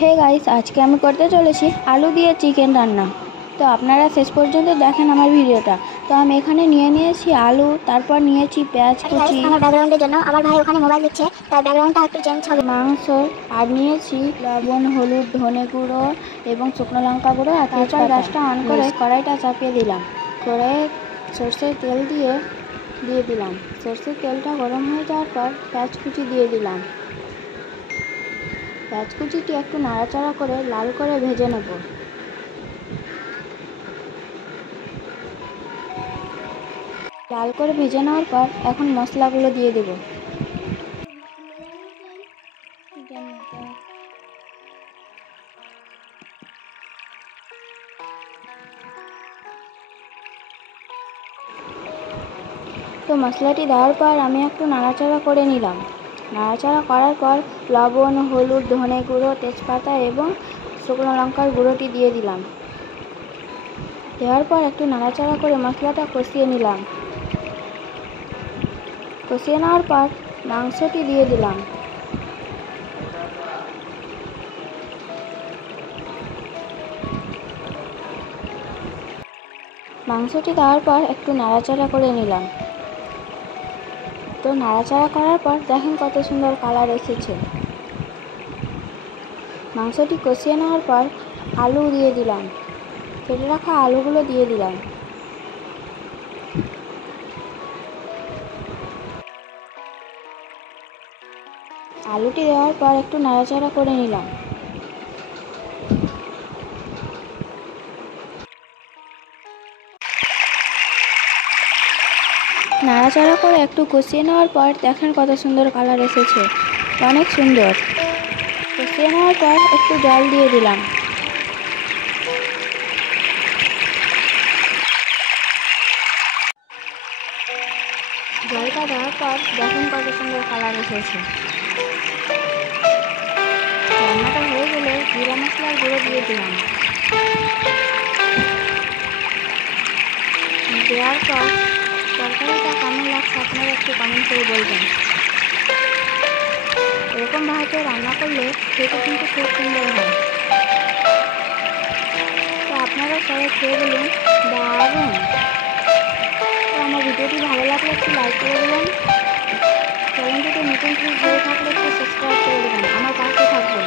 Hey guys, আজকে আমি করতে চলেছি আলু দিয়ে চিকেন রান্না। তো আপনারা শেষ পর্যন্ত দেখেন আমার ভিডিওটা। তো আমি এখানে নিয়ে নিয়েছি আলু, তারপর নিয়েছি পেঁয়াজ কুচি, আমার ব্যাকগ্রাউন্ডের জন্য আমার ভাই ওখানে মোবাইল দিচ্ছে, তার ব্যাকগ্রাউন্ডটা একটু চেঞ্জ হবে। মাংস, আর নিয়েছি লবণ, হলুদ, ধনে গুঁড়ো এবং শুকনো লঙ্কা গুঁড়ো আর তেজপাতা। গ্যাসটা অন করে কড়াইটা চাপিয়ে দিলাম। কড়াইয়ে সরষের তেল দিয়ে দিলাম। সরষের তেলটা গরম হয়ে যাওয়ার পর পেঁয়াজ কুচি দিয়ে দিলাম। পেঁয়াজ কুচিটি একটু নাড়াচাড়া করে লাল করে ভেজে নেব। লাল করে ভেজে নেওয়ার পর এখন মশলাগুলো দিয়ে দেব। তো মশলাটি দেওয়ার পর আমি একটু নাড়াচাড়া করে নিলাম। নাড়াচাড়া করার পর লবণ, হলুদ, ধনে গুঁড়ো, তেজপাতা এবং শুকনো লঙ্কার গুঁড়োটি দিয়ে দিলাম। দেওয়ার পর একটু নাড়াচাড়া করে মশলাটা কষিয়ে নিলাম। কষিয়ে নেওয়ার পর মাংসটি দিয়ে দিলাম। মাংসটি দেওয়ার পর একটু নাড়াচাড়া করে নিলাম। তো নাড়াচাড়া করার পর দেখেন কত সুন্দর কালার এসেছে। মাংসটি কষিয়ে নেওয়ার পর আলু দিয়ে দিলাম। কেটে রাখা আলুগুলো দিয়ে দিলাম। আলুটি দেওয়ার পর একটু নাড়াচাড়া করে নিলাম। নাড়াচাড়া করে একটু কষিয়ে নেওয়ার পর দেখেন কত সুন্দর কালার এসেছে, অনেক সুন্দর। কষিয়ে নেওয়ার পর একটু জল দিয়ে দিলাম। জলটা দেওয়ার পর দেখেন কত সুন্দর কালার এসেছে। রান্নাটা হয়ে গেলে জিরা মশলার গুঁড়ো দিয়ে দিলাম। দেওয়ার পর তরকারিটা কেমন লাগছে আপনারা একটু কমেন্ট করে বলবেন। এরকমভাবে রান্না করলে খেতে কিন্তু খুব সুন্দর হয়। তো আপনারা সবাই খেয়ে বলুন দারুণ। তো আমার ভিডিওটি ভালো লাগলে একটু লাইক করে দেবেন। চ্যানেলটিতে নতুন হয়ে থাকলে একটু সাবস্ক্রাইব করে দেবেন। আমার পাশে থাকবেন।